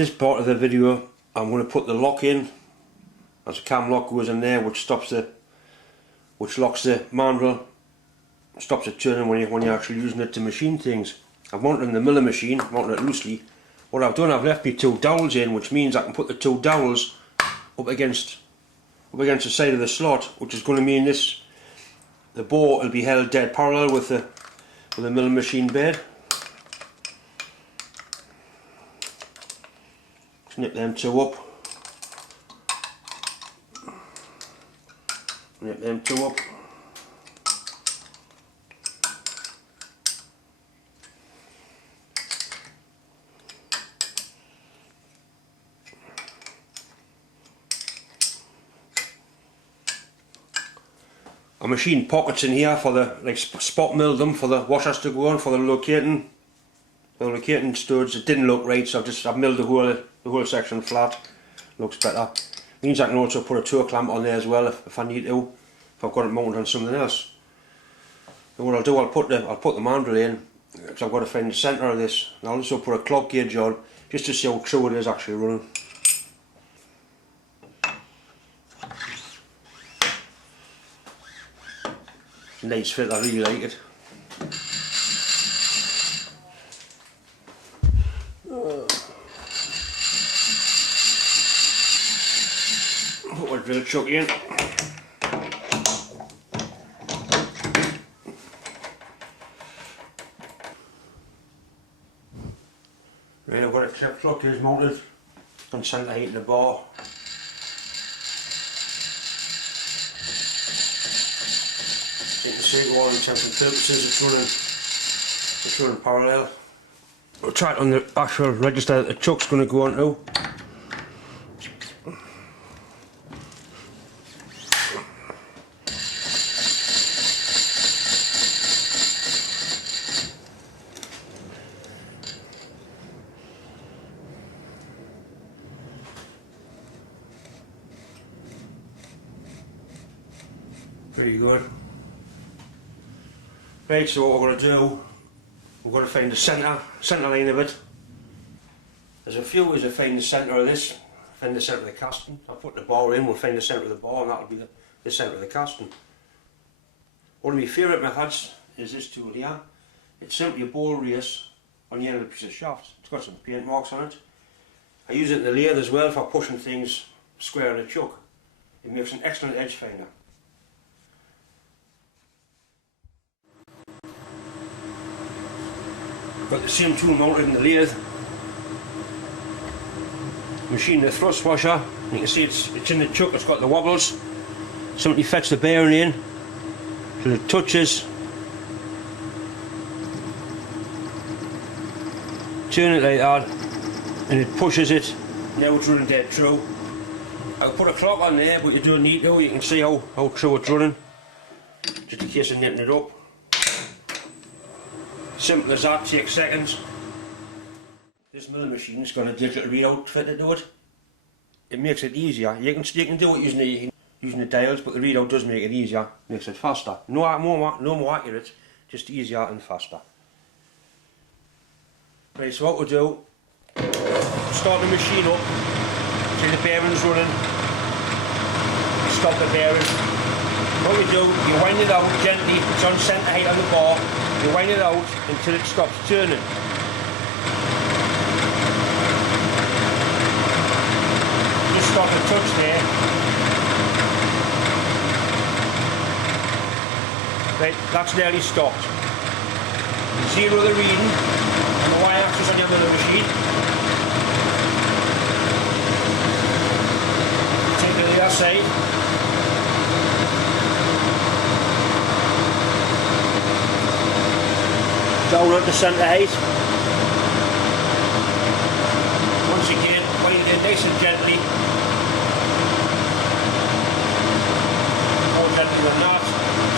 This part of the video I'm going to put the lock in. As a cam lock goes in there, which locks the mandrel, stops it turning when you're actually using it to machine things. I've mounted it in the milling machine, mounted it loosely. What I've done, I've left my two dowels in, which means I can put the two dowels up against the side of the slot, which is going to mean the bore will be held dead parallel with the milling machine bed. Snip them two up. Snip them two up. I machined pockets in here for the spot milled them for the washers to go on for the locating studs. It didn't look right, so I've milled the whole section flat. Looks better. Means I can also put a toe clamp on there as well if I need to, if I've got it mounted on something else. And what I'll do, I'll put the mandrel in, because I've got to find the centre of this. And I'll also put a clock gauge on just to see how true it is actually running. Nice fit, I really like it. Put my drill chuck in. Right, I've got a clip clock is mounted on centre height in the bar. You can see all intents and purposes it's running parallel. We'll try it on the actual register that the chuck's going to go on to. Pretty good. Right, so what we're going to do, we're going to find the centre line of it. There's a few ways to find the centre of this, find the centre of the casting. I'll put the bar in, we'll find the centre of the bar, and that'll be the centre of the casting. One of my favourite methods is this tool here. It's simply a ball race on the end of the piece of shaft. It's got some paint marks on it. I use it in the lathe as well for pushing things square in a chuck. It makes an excellent edge finder. Got the same tool mounted in the lathe. Machine the thrust washer. You can see it's in the chuck, it's got the wobbles. Simply fits the bearing in so it touches. Turn it like that and it pushes it. Now it's running dead true. I'll put a clock on there, but you don't need to. You can see how true it's running. Just in case of nipping it up. Simple as that, takes seconds. This milling machine has got a digital readout fitted to it. It makes it easier. You can do it using the dials, but the readout does make it easier, makes it faster. No more accurate, just easier and faster. Right, so what we'll do, start the machine up, see the bearing's running, stop the bearing. What we do, you wind it out gently, it's on centre height on the bar, you wind it out until it stops turning. Just stop the touch there. Right, that's nearly stopped. Zero the reading on the y-axis on your milling machine. Take it to the other side. Down at the centre height. Once again, wind it nice and gently. More gently than that.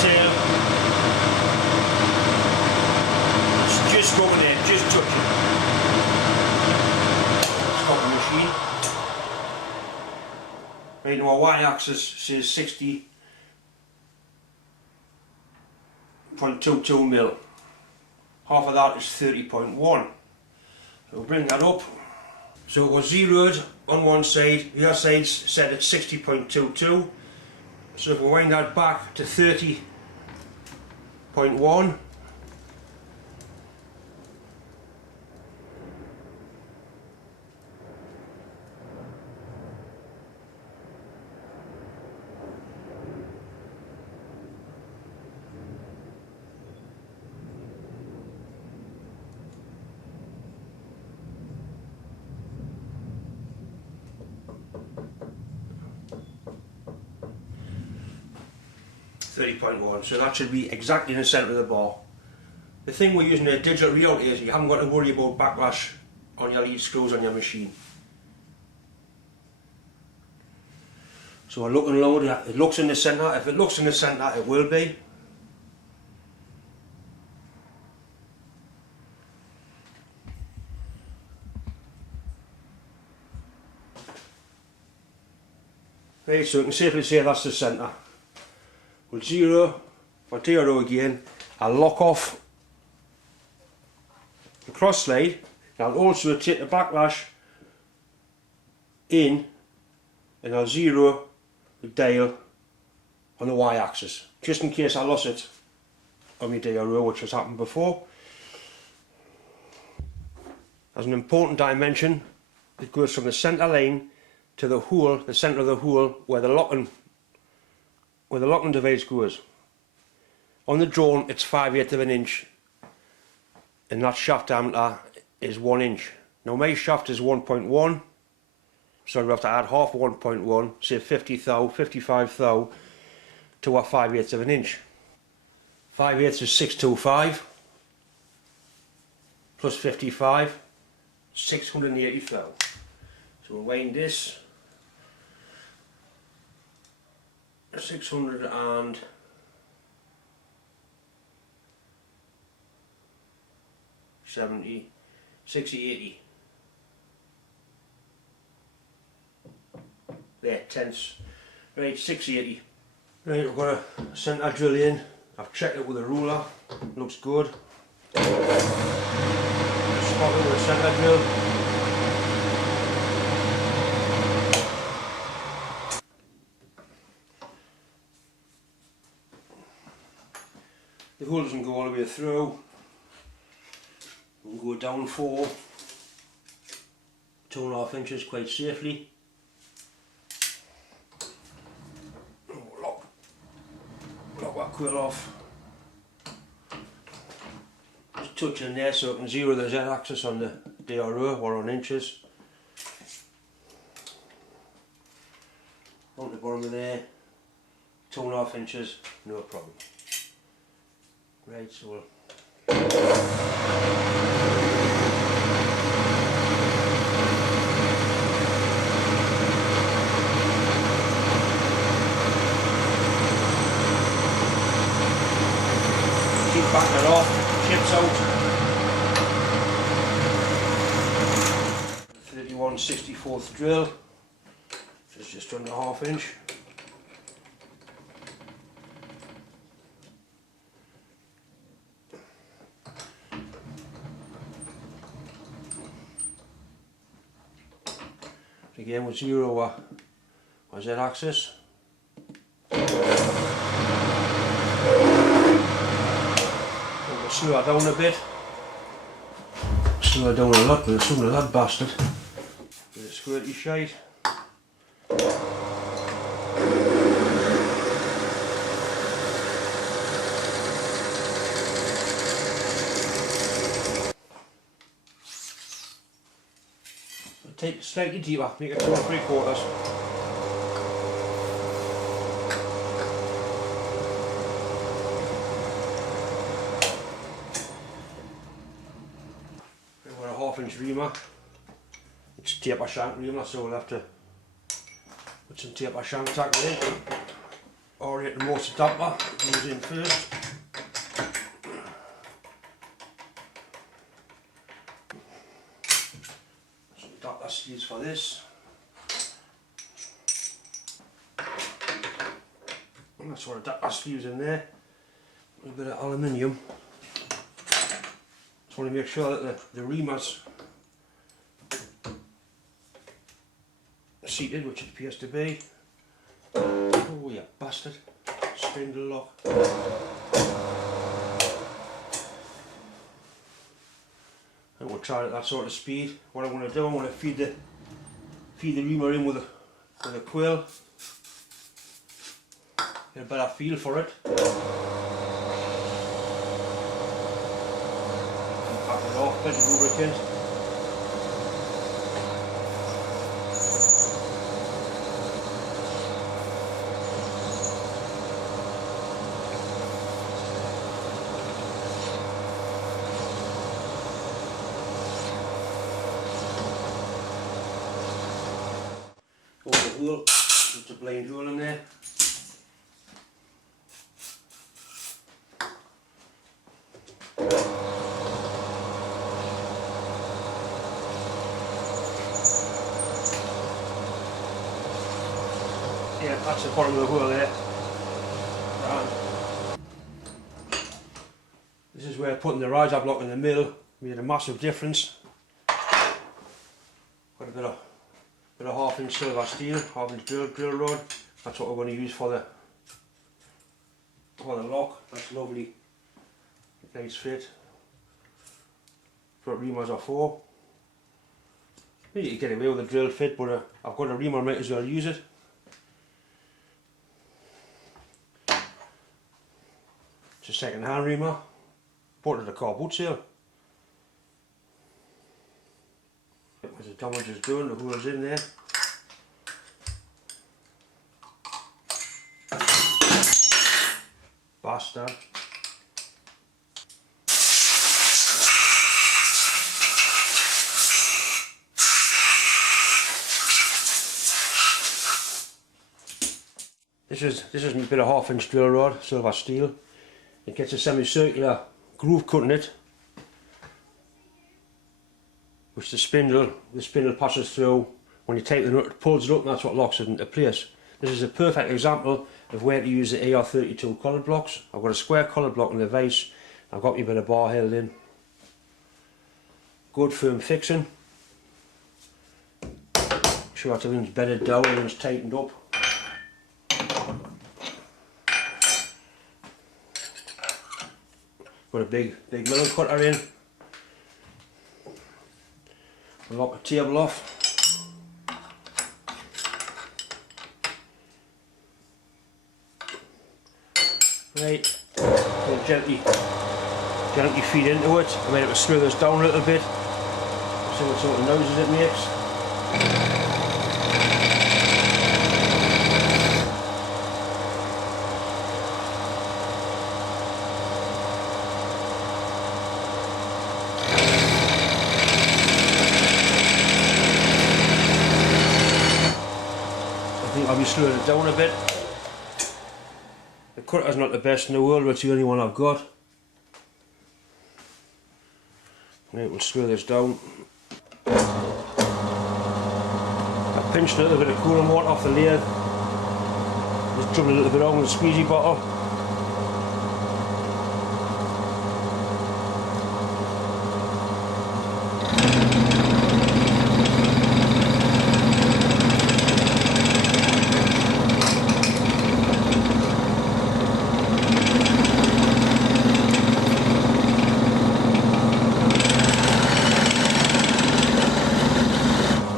Tail. It's just going there, just touching. Stop the machine. Right, now our y-axis says 60.22 mil. Half of that is 30.1. So we'll bring that up. So it was zeroed on one side, the other side's set at 60.22. So if we wind that back to 30.1, so that should be exactly in the centre of the bar. The thing we're using a digital reel is you haven't got to worry about backlash on your lead screws on your machine. So I'm looking low, it looks in the centre. If it looks in the centre, it will be. Right, so we can safely say that's the centre. We'll zero, I'll zero again, I'll lock off the cross slide, and I'll also take the backlash in, and I'll zero the dial on the Y axis, just in case I lost it on my DRO, which has happened before. As an important dimension, it goes from the centre line to the hole, the centre of the hole where the locking device goes. On the drone it's 5/8 of an inch, and that shaft diameter is 1 inch. Now my shaft is 1.1, so we have to add half 1.1, say 50 thou, 55 thou to our 5/8 of an inch. 5/8 is 625 plus 55, 680 thou. So we'll wind this 680. There, tenths. Right, 680. Right, we've got a centre drill in. I've checked it with a ruler. Looks good. Spot it with a centre drill. The hole doesn't go all the way through. We can go down 2.5 inches quite safely. Lock that quill off. Just touch in there so I can zero the Z axis on the DRO or on inches. On the bottom of there, 2.5 inches, no problem. Right, so we'll keep backing it off, chips out. 31/64 drill, just under 1/2 inch. Again, we'll zero our Z axis. We'll slow it down a bit. Slow it down a lot, but some of that bastard. Bit of squirty shite. Take it slightly deeper, make it 2 3/4. We've got a 1/2 inch reamer. It's taper shank reamer, so we'll have to put some taper shank tackle in. Orient the motor damper, goes in first. Damper sleeves for this. And that's what a damper sleeves in there. A little bit of aluminium. Just want to make sure that the reamer's seated, which it appears to be. Oh, you bastard. Spindle lock. And we'll try it at that sort of speed. What I'm going to do, I'm going to feed the reamer in with a quill. Get a better feel for it. And pack it off, bit of lubricant. Over the hole, just a blind hole in there. Yeah, that's the bottom of the hole there. And this is where putting the riser block in the middle made a massive difference. Got a bit of 1/2-inch silver steel, 1/2-inch drill rod. That's what we're going to use for the lock. That's lovely, nice fit. What reamers are for. You can get away with a drill fit, but I've got a reamer, might as well use it. It's a second-hand reamer. Bought it at a car boot sale. As the damage is done, the hole's in there. Bastard. This is a bit of 1/2-inch drill rod, silver steel. It gets a semicircular groove cut in it, which the spindle passes through. When you take the nut, it pulls it up, and that's what locks it into place. This is a perfect example of where to use the AR32 coloured blocks. I've got a square coloured block in the vise. I've got my bit of bar held in. Good firm fixing. Make sure that everything's bedded down, everything's tightened up. Got a big milling cutter in. I'll lock the table off. Right, so gently feed into it. I might have to slow this down a little bit. See what sort of noises it makes. I think I'll be slowing it down a bit. The cutter's not the best in the world, but it's the only one I've got. Right, we'll slow this down. I pinched a little bit of cooling water off the lathe. Just drummed a little bit on with a squeezy bottle.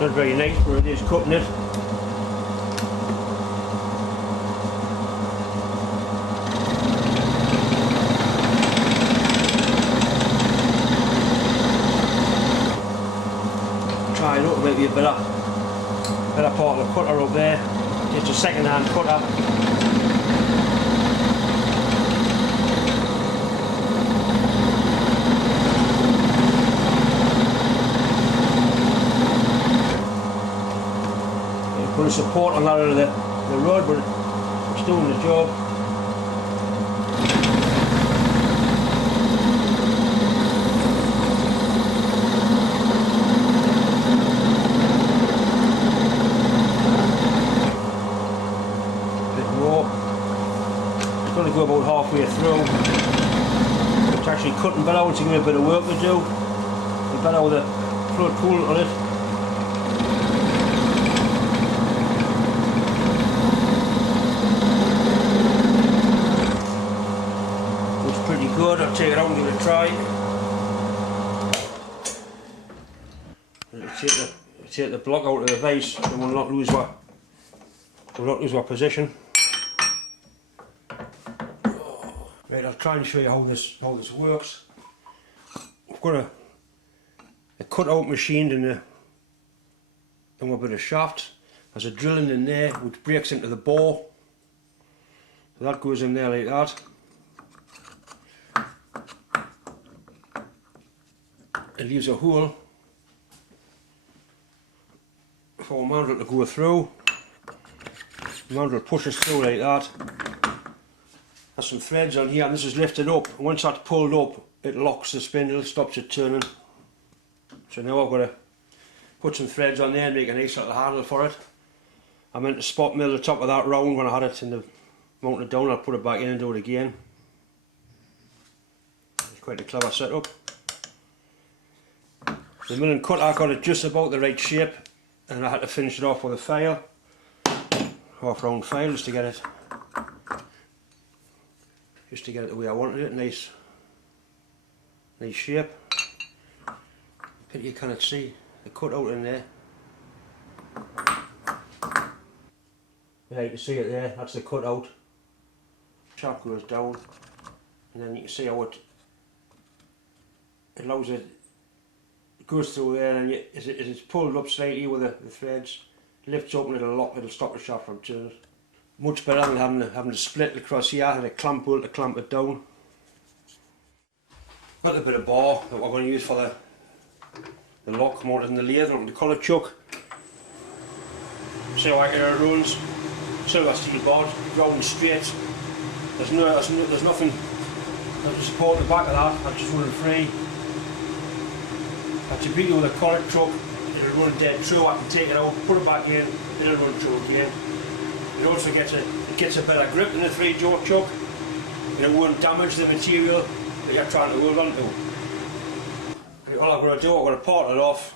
Not very nice, but it is cutting it. Try it up, maybe a better part of the cutter up there. It's a second-hand cutter. Put a support on that end of the rod, but it's doing the job. A bit more. It's going to go about halfway through. It's actually cutting better once you give it a bit of work to do. It's better with the fluid coolant on it. I'll take it out and give it a try. Take the block out of the vise, and we'll not lose our position. Right, I'll try and show you how this works. I've got a cut-out machine in a bit of shaft. There's a drilling in there which breaks into the bore. So that goes in there like that. It leaves a hole for a mandrel to go through. The mandrel pushes through like that. There's some threads on here, and this is lifted up. Once that's pulled up, it locks the spindle, stops it turning. So now I've got to put some threads on there and make a nice little handle for it. I meant to spot mill the top of that round when I had it in the mounted down. I'll put it back in and do it again. It's quite a clever setup. The mill and cut, I got it just about the right shape, and I had to finish it off with a file, half round file, just to get it the way I wanted it. Nice shape. Pity you cannot see the cut out in there. Yeah, you can see it there. That's the cut out. Shaft goes down, and then you can see how it allows it. It goes through there, and as it's pulled up slightly with the threads, lifts up and it'll stop the shaft from turning. Much better than having to split across here and a clamp bolt to clamp it down. Got a bit of bar that we're going to use for the lock mounted in the lathe on the collar chuck. See how accurate it runs. Silver steel bar, round and straight. There's nothing to support the back of that. I'm just running free. To beat it with a collar truck, it'll run dead through. I can take it out, put it back in, it'll run through again. It also gets a better grip than the 3-jaw chuck, and it won't damage the material that you're trying to hold on to. All I've got to do, I've got to part it off,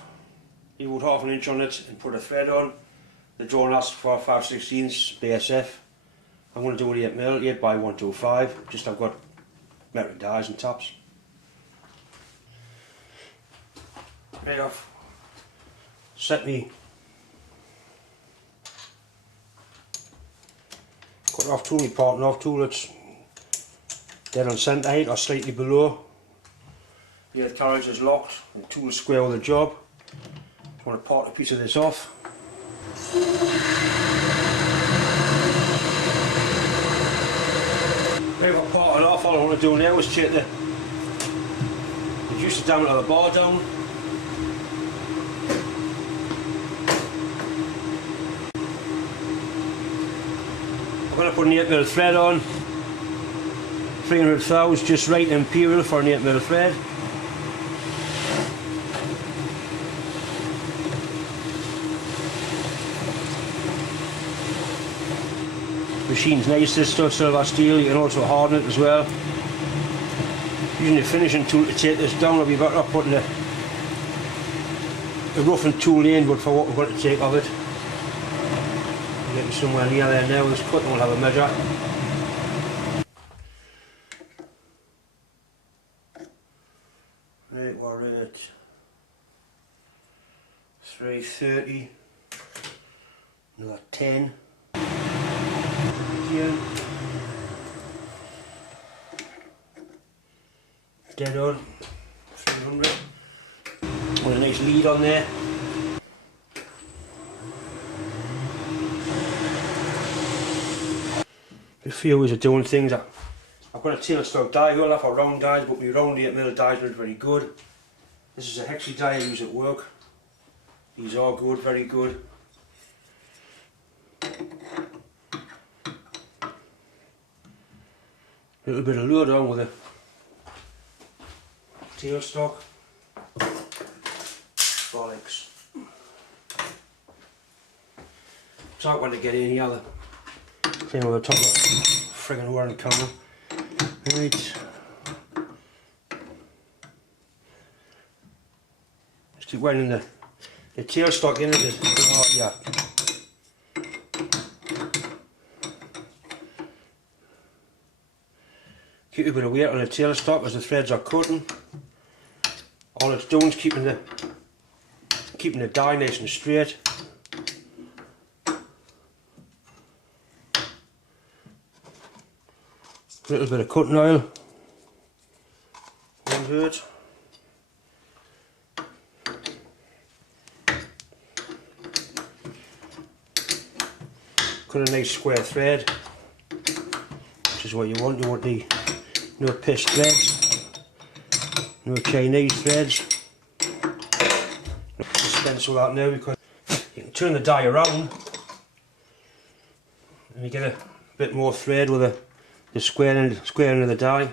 leave about half an inch on it and put a thread on. The drawing asks for 5/16 BSF. I'm going to do it 8mm, 8x125, just I've got metric dies and taps. Right off. Set me cut off tool, my parting off tool, it's dead on centre height or slightly below. The earth carriage is locked, and the tool is square with the job. I want to part a piece of this off. Right, I've parted off. All I want to do now is take the reduce the diameter of the bar down. I'm going to put an 8mm thread on. 300 thous, just right imperial for an 8mm thread. Machine's nice, this stuff, silver steel. You can also harden it as well. Using a finishing tool to take this down, I'll be better off putting a roughing tool in, but for what we're going to take of it. I'm getting somewhere near there now. This cut and we'll have a measure. Right, we're at 330, another 10. Here. Dead on, 300. With a nice lead on there. A few ways of doing things. I've got a tailstock die holder for round dies, but my round 8mm dies aren't very good. This is a hexi die I use at work. These are good, very good. A little bit of lure down with a tailstock. Bollocks. So I want to get in here, the thing over the top of the friggin' wearing camera. Right. Just keep winding the tailstock in it. Oh yeah. Keep a bit of weight on the tailstock as the threads are cutting. All it's doing is keeping the die nice and straight. A little bit of cutting oil won't hurt. Cut a nice square thread, which is what you want. You want no piss threads, no Chinese threads. Dispense with that now because you can turn the die around and you get a bit more thread with the square end of the die.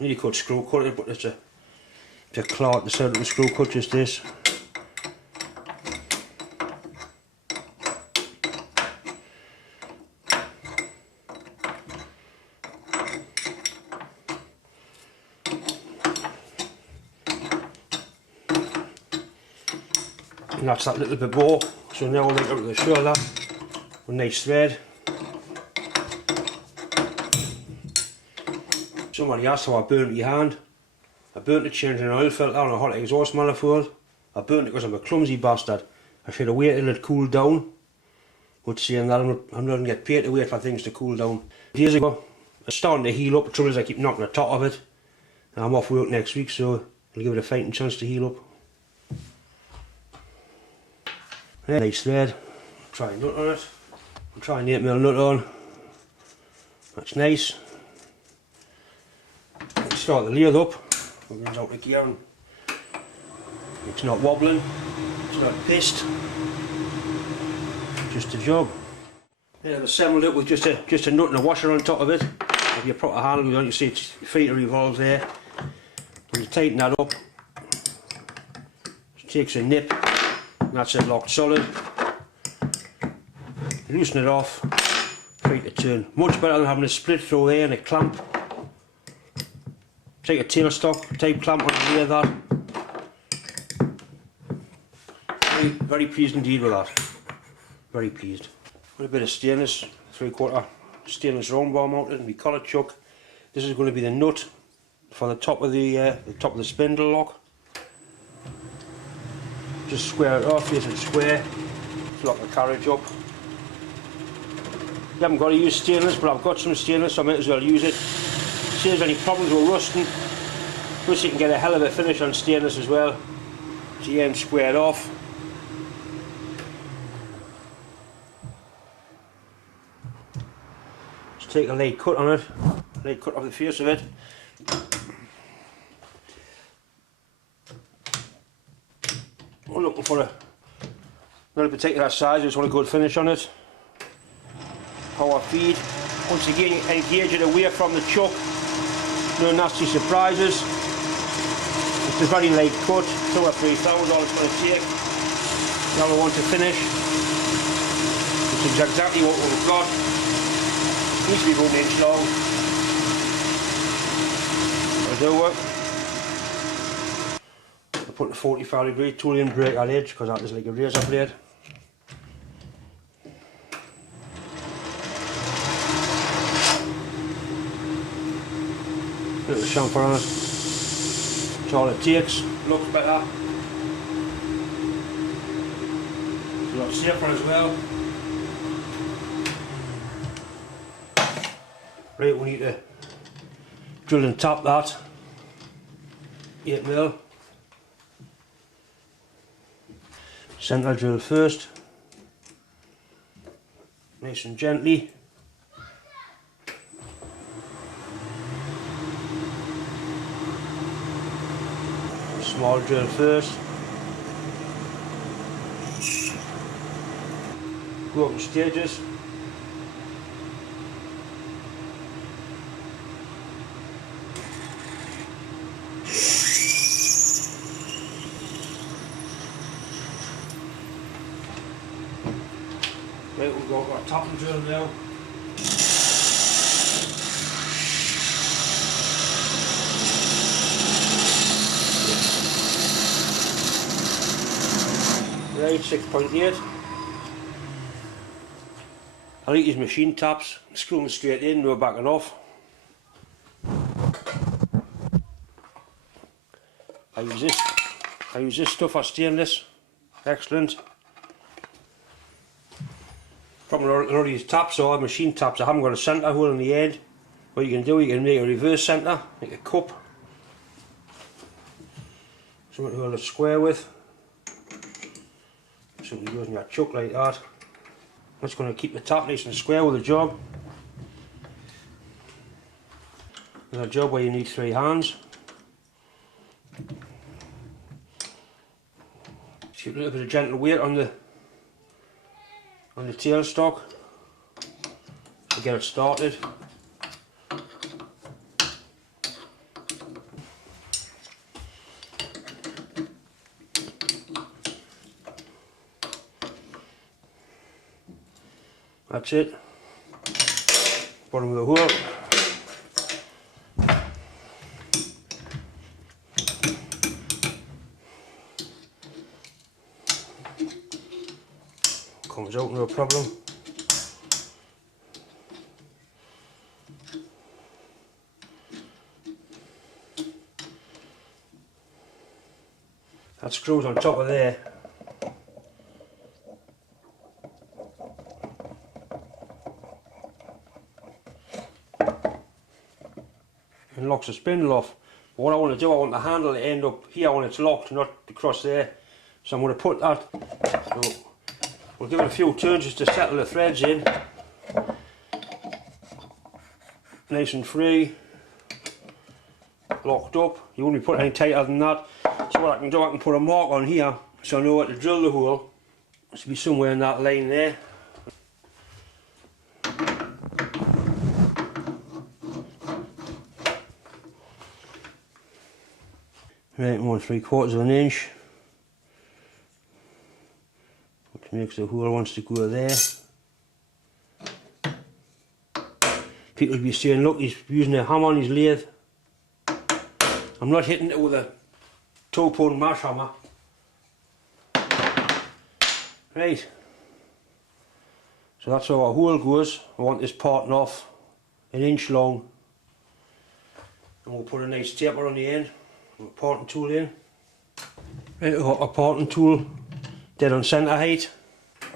You could screw cut it, but it's a cloth the side of the screw cut, just this. And that's that little bit more. So now I'll link up to the shoulder with a nice thread. Somebody asked how I burnt my hand. I burnt it changing an oil filter on a hot exhaust manifold. I burnt it because I'm a clumsy bastard. I should have waited till it cooled down. But saying that, I'm not going to get paid to wait for things to cool down. Years ago, it's starting to heal up. The trouble is I keep knocking the top of it. And I'm off work next week, so I'll give it a fighting chance to heal up. Yeah, nice thread. Try a nut on it. Try an 8mm nut on. That's nice. Start the lathe up. It runs out the gear and it's not wobbling. It's not pissed. Just a job. Yeah, I've assembled it with just a nut and a washer on top of it. If you proper handle, you see its feet revolve there. When you tighten that up, it takes a nip. That's it, locked solid. Loosen it off, free to turn. Much better than having a split through there and a clamp. Take a tailstock type clamp on the rear of that. Very pleased indeed with that. Very pleased. Got a bit of stainless, 3/4 stainless round bar mounted and my collar chuck. This is going to be the nut for the top of the spindle lock. Just square it off, face it square, lock the carriage up. You haven't got to use stainless, but I've got some stainless, so I might as well use it. Saves any problems with rusting. Plus you can get a hell of a finish on stainless as well. So you end squared off. Just take a light cut on it, light cut off the face of it. I'm looking for not a particular size, I just want a good finish on it. Power feed. Once again, engage it away from the chuck. No nasty surprises. It's a very light cut, 2 or 3 thou all it's going to take. Now I want to finish. This is exactly what we've got. It needs to be 1 inch long. That'll do work. Put a 45-degree tool in, break that edge because that is like a razor blade. Little chamfer on it. That's all it takes. Looks better. It's a lot safer as well. Right, we need to drill and tap that. 8mm. Centre drill first, nice and gently. Small drill first. Go up in stages. Right, we've got our tapping drill now. Right, 6.8. I like these machine taps, screw them straight in, no backing off. I use this stuff for stainless, excellent. Problem with a lot of these taps are machine taps, I haven't got a centre hole in the end. What you can do, you can make a reverse centre, like a cup. Something to hold a square with. Somebody using your chuck like that. That's going to keep the tap nice and square with the job. There's a job where you need 3 hands. Just a little bit of gentle weight on the tailstock to get it started. That's it. Bottom of the hole. Comes out, no problem. That screws on top of there. And locks the spindle off. But what I want to do, I want the handle to end up here when it's locked, not across there. So I'm going to put that. So we'll give it a few turns just to settle the threads in. Nice and free. Locked up. You wouldn't be putting any tighter than that. So what I can do, I can put a mark on here so I know where to drill the hole. It should be somewhere in that line there. Right, 1¾ of an inch, which makes the hole wants to go there. People will be saying, look, he's using a hammer on his lathe. I'm not hitting it with a 2-pound mash hammer. Right, so that's how our hole goes. I want this parting off 1 inch long, and we'll put a nice taper on the end. A parting tool in. Right, I've got a parting tool dead on centre height. You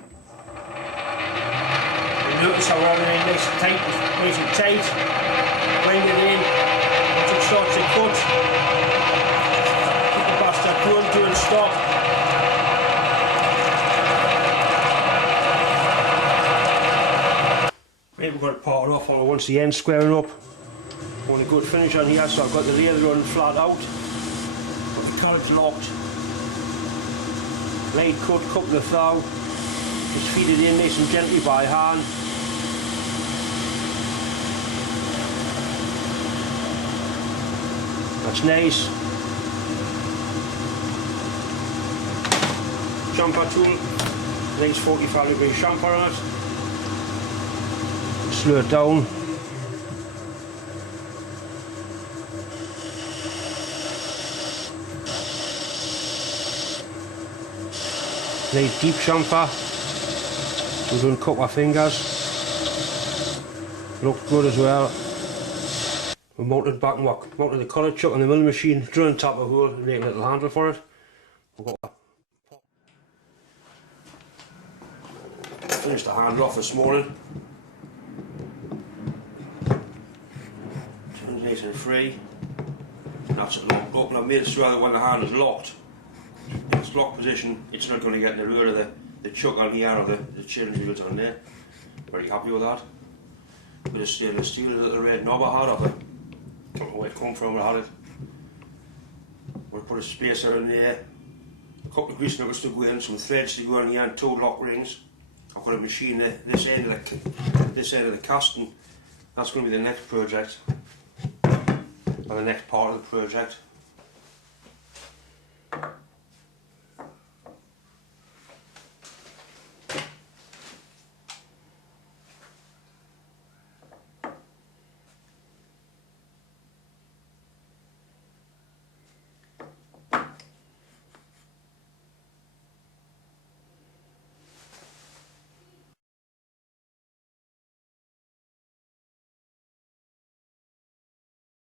notice how we're having it nice and tight. Wind it in, once it starts to cut, keep the bastard going to and stop. Right, we've got it parted off, and once the end's squaring up, I want a good finish on here, so I've got the lathe running flat out. Carriage locked, blade cut, couple of thou, just feed it in nice and gently by hand. That's nice. Chamfer tool, nice 45-degree chamfer on it. Slow it down. Nice deep chamfer, so we don't cut our fingers. Looks good as well. We mounted back and mounted the collar chuck on the milling machine, drilling top of a hole and make a little handle for it. We've got finished the handle off this morning. It's nice and free. And that's it locked up, and I've made it so that when the handle is locked, in its locked position, it's not going to get in the rear of the chuck on here or the children's wheels on there. Very happy with that. Bit of stainless steel, a little red knob I had of it. Don't know where it come from, I had it. We'll put a spacer in there, a couple of grease nuggets to go in, some threads to go in here and 2 lock rings. I've got a machine this end of the casting. That's going to be the next project, or the next part of the project.